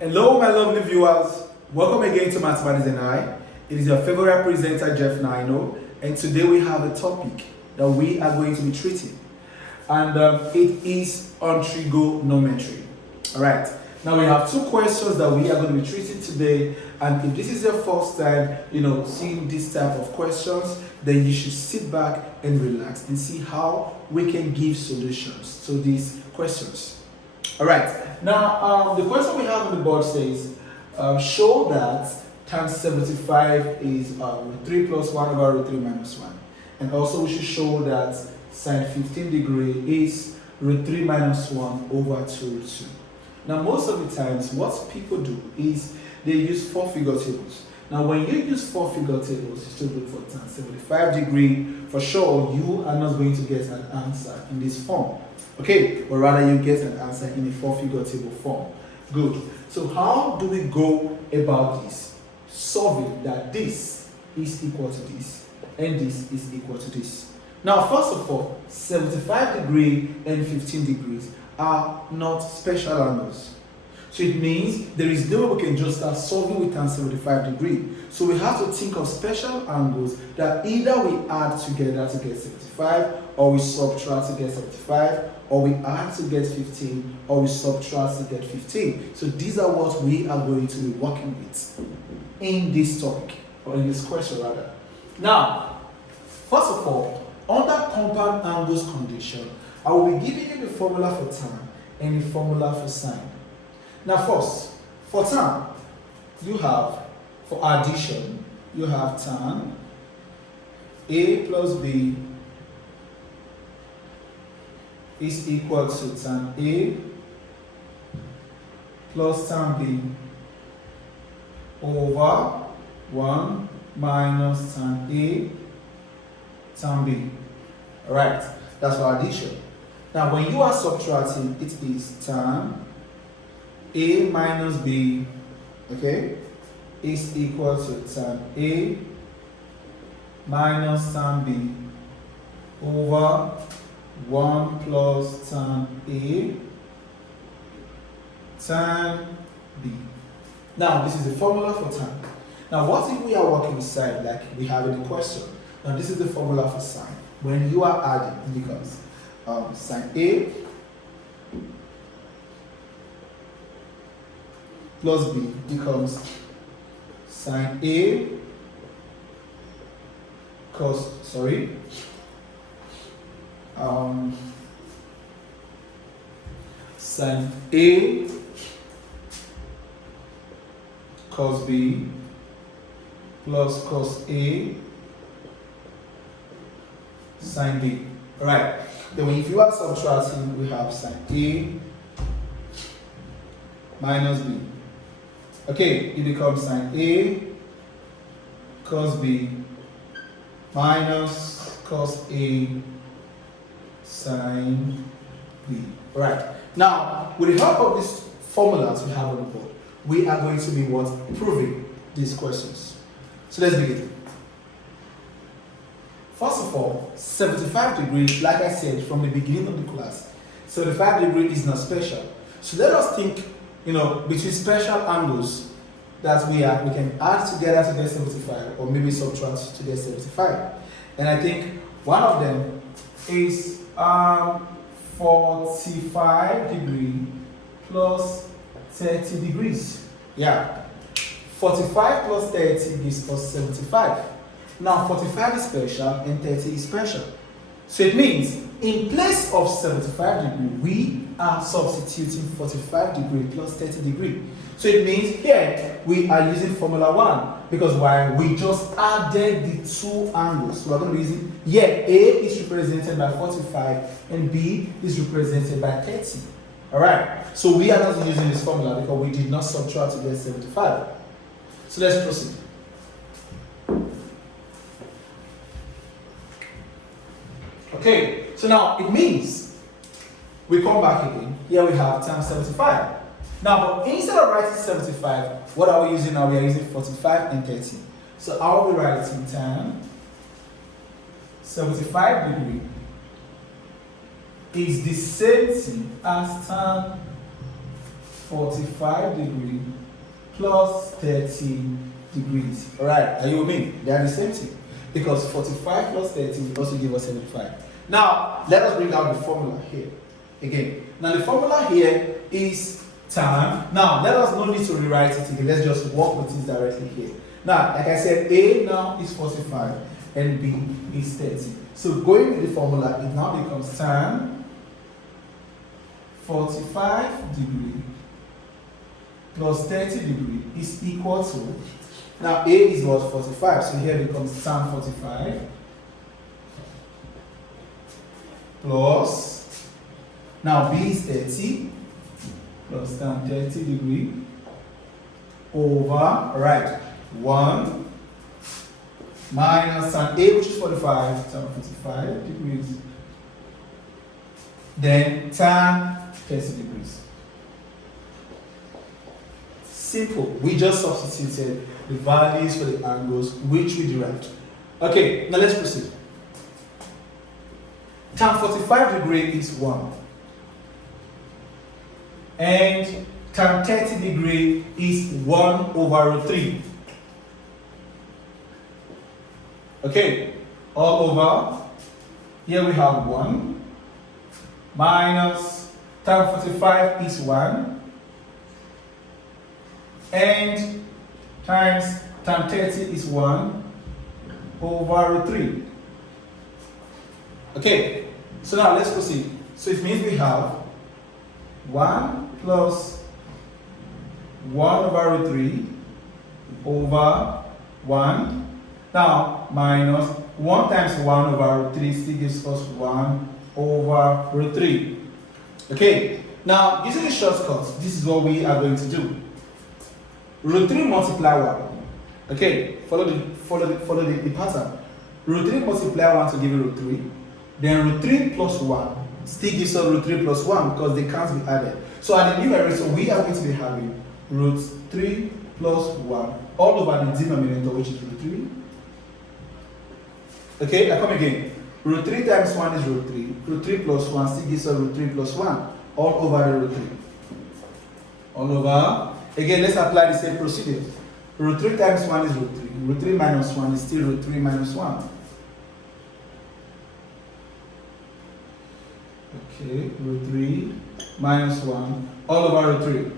Hello, my lovely viewers. Welcome again to Mathematics and I. It is your favorite presenter, Jeff Naino, and today we have a topic that we are going to be treating, and it is on trigonometry. All right. Now we have two questions that we are going to be treating today, and if this is your first time, seeing this type of questions, then you should sit back and relax and see how we can give solutions to these questions. All right. Now, the question we have on the board says, show that tan 75 is root 3 plus 1 over root 3 minus 1. And also we should show that sine 15 degree is root 3 minus 1 over 2 root 2. Now, most of the times, what people do is they use four-figure tables. Now, when you use four-figure tables, you still look for tan 75 degree. For sure, you are not going to get an answer in this form. Okay, or rather you get an answer in a four-figure table form. Good. So how do we go about this? Solving that this is equal to this and this is equal to this. Now, first of all, 75 degree and 15 degrees are not special angles. So it means there is no way we can just start solving with tan 75 degree. So we have to think of special angles that either we add together to get 75, or we subtract to get 75, or we add to get 15, or we subtract to get 15. So these are what we are going to be working with in this topic, or in this question rather. Now, first of all, under compound angles condition, I will be giving you the formula for tan and the formula for sine. Now first, for tan, you have, for addition, you have tan A plus B is equal to tan A plus tan B over 1 minus tan A tan B. Alright, that's for addition. Now when you are subtracting, it is tan A minus B, okay, is equal to tan A minus tan B over 1 plus tan A tan B. Now, this is the formula for tan. Now, what if we are working with sine like we have in the question? Now, this is the formula for sine. When you are adding, it becomes sine A plus B becomes sine A cos, sine A cos B plus cos A sine B. Alright, then if you are subtracting, we have sine A minus B. Okay, it becomes sine A cos B minus cos A sine B. Right. Now, with the help of these formulas we have on the board, we are going to be proving these questions. So let's begin. First of all, 75 degrees, like I said from the beginning of the class, 75 degrees is not special. So let us think, between special angles that we can add together to get 75, or maybe subtract to get 75. And I think one of them is 45 degree plus 30 degrees. Yeah. 45 plus 30 gives us 75. Now 45 is special and 30 is special. So it means in place of 75 degree, we are substituting 45 degree plus 30 degree. So it means here we are using formula 1, because why? We just added the two angles. So we're going to be using, here A is represented by 45 and B is represented by 30. Alright, so we are not using this formula because we did not subtract to get 75. So let's proceed. Okay, so now it means we come back again. Here we have tan 75. Now, but instead of writing 75, what are we using now? We are using 45 and 30. So I will be writing tan 75 degree is the same thing as tan 45 degrees plus 30 degrees. Alright, are you with me? They are the same thing. Because 45 plus 30 will also give us 75. Now, let us bring out the formula here. Again, now the formula here is tan. Now, let us no need to rewrite it again. Let's just work with it directly here. Now, like I said, A now is 45 and B is 30. So going with the formula, it now becomes tan 45 degree plus 30 degree is equal to, now A is what, 45, so here becomes tan 45 plus, now B is 30 plus tan 30 degree over, right, 1 minus tan A, which is 45, tan 45 degrees, then tan 30 degrees. Simple. We just substituted the values for the angles which we derived. Okay, now let's proceed. Tan 45 degree is 1. And tan 30 degree is 1 over root 3. Okay, all over. Here we have 1 minus tan 45 is 1. And times tan 30 is 1 over root 3. Okay, so now let's proceed. So it means we have 1 plus 1 over root 3 over 1. Now minus 1 times 1 over root 3 still gives us 1 over root 3. Okay, now using the shortcut, this is what we are going to do. Root 3 multiply 1. Okay, follow the pattern. Root 3 multiply 1 to give you root 3. Then root 3 plus 1 still gives us root 3 plus 1 because they can't be added. So at the numerator, we are going to be having root 3 plus 1 all over the denominator, which is root 3. Okay, I come again. Root 3 times 1 is root 3. Root 3 plus 1 still gives us root 3 plus 1 all over the root 3. All over. Again, let's apply the same procedure. Root 3 times 1 is root 3. Root 3 minus 1 is still root 3 minus 1. Okay, root 3 minus 1 all over root 3.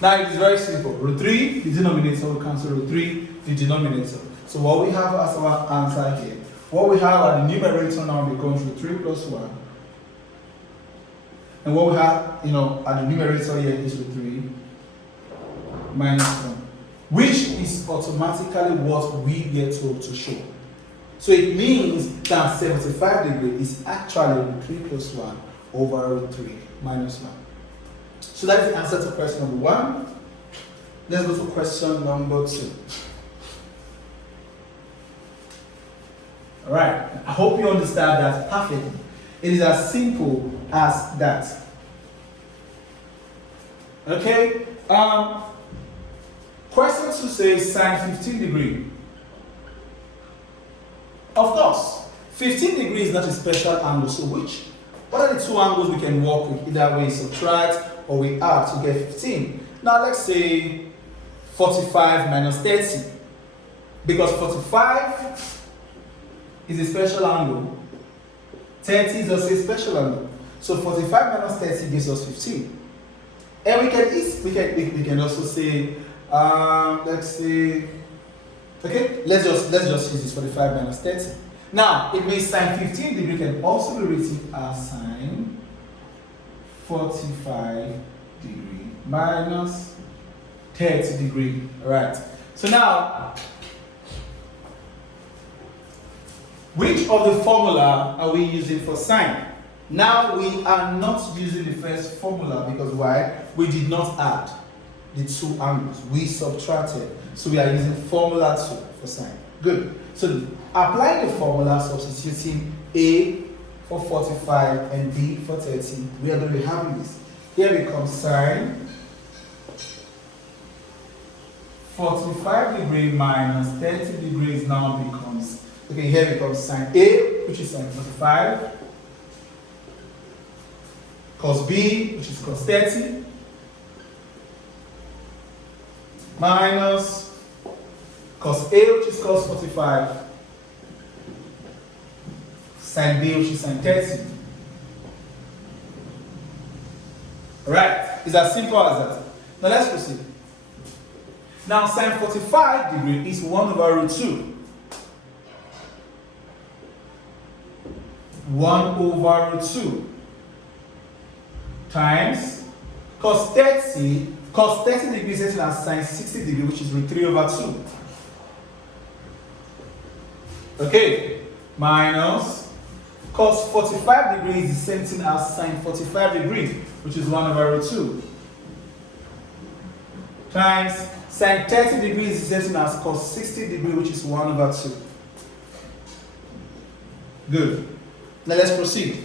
Now it is very simple. Root 3, the denominator will cancel root 3, the denominator. So what we have as our answer here, what we have at the numerator now becomes root 3 plus 1. And what we have, at the numerator here is root 3 minus 1, which is automatically what we get told to show. So it means that 75 degrees is actually root 3 plus 1 over root 3 minus 1. So that is the answer to question number 1. Let's go to question number 2. Alright, I hope you understand that perfectly. It is as simple as that. Okay, question 2 says sine 15 degrees. Of course, 15 degrees is not a special angle, so what are the two angles we can work with? Either we subtract or we add to get 15. Now let's say 45 minus 30. Because 45 is a special angle, 30 is also a special angle. So 45 minus 30 gives us 15. And we can also say, let's say, okay, let's just use this 45 minus 30. Now it means sine 15 degree can also be written as sine 45 degree minus 30 degree. Alright. So now, which of the formula are we using for sine? Now we are not using the first formula because why? We did not add the two angles. We subtracted. So we are using formula 2 for sine. Good. So applying the formula, substituting A for 45 and B for 30, we are going to be having this. Here becomes sine 45 degree minus 30 degrees now becomes, okay, here becomes sine A, which is sine 45, cos B, which is cos 30, minus cos A, which is cos 45, sin B, which is sin 30. Right? It's as simple as that. Now let's proceed. Now sin 45 degree is 1 over root 2. 1 over root 2 times cos 30 degrees is as sin 60 degree, which is root 3 over 2. Okay, minus cos 45 degrees is the same thing as sin 45 degree, which is 1 over root 2. Times sin 30 degrees is the same thing as cos 60 degree, which is 1 over 2. Good. Now let's proceed.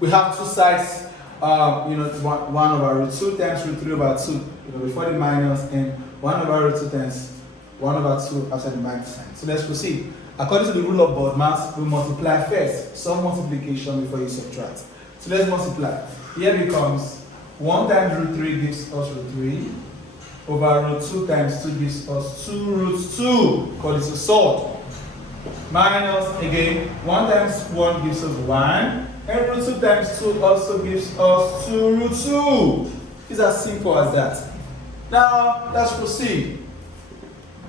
We have two sides, 1 over root 2 times root 3 over 2, before the minus, and 1 over root 2 times 1 over 2 after the minus sign. So let's proceed. According to the rule of BODMAS, we multiply first. Some multiplication before you subtract. So let's multiply. Here becomes 1 times root 3 gives us root 3, over root 2 times 2 gives us 2 root 2, call it a sword. Minus, again, 1 times 1 gives us 1, and root 2 times 2 also gives us 2 root 2. It's as simple as that. Now, let's proceed.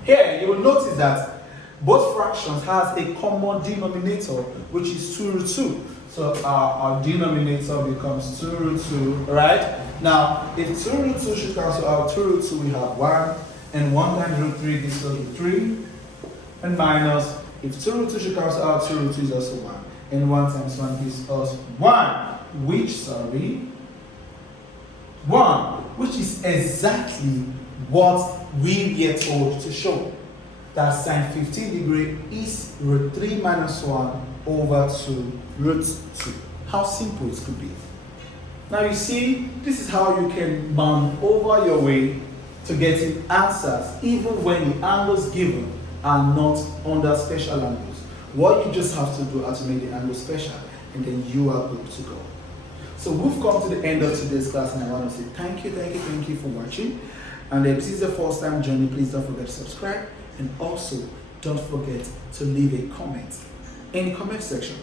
Here, you will notice that both fractions has a common denominator, which is 2 root 2. So our denominator becomes 2 root 2, right? Now, if 2 root 2 should cancel out 2 root 2, we have 1, and 1 times root 3 gives us root 3, and minus, if 2 root 2 should cancel out 2 root 2 is also 1, and 1 times 1 gives us 1, which is exactly what we were told to show. That sin 15 degree is root 3 minus 1 over 2 root 2. How simple it could be. Now you see, this is how you can maneuver your way to getting answers even when the angles given are not under special angles. What you just have to do is to make the angle special, and then you are good to go. So we've come to the end of today's class, and I want to say thank you for watching. And if this is the first time joining, please don't forget to subscribe, and also don't forget to leave a comment in the comment section.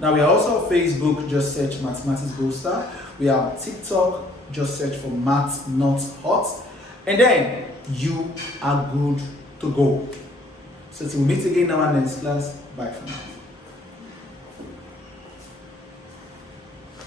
Now we are also on Facebook, just search Mathematics Gold Star. We are on TikTok, just search for Math Not Hot, and then you are good to go. So till we meet again in our next class, bye for now.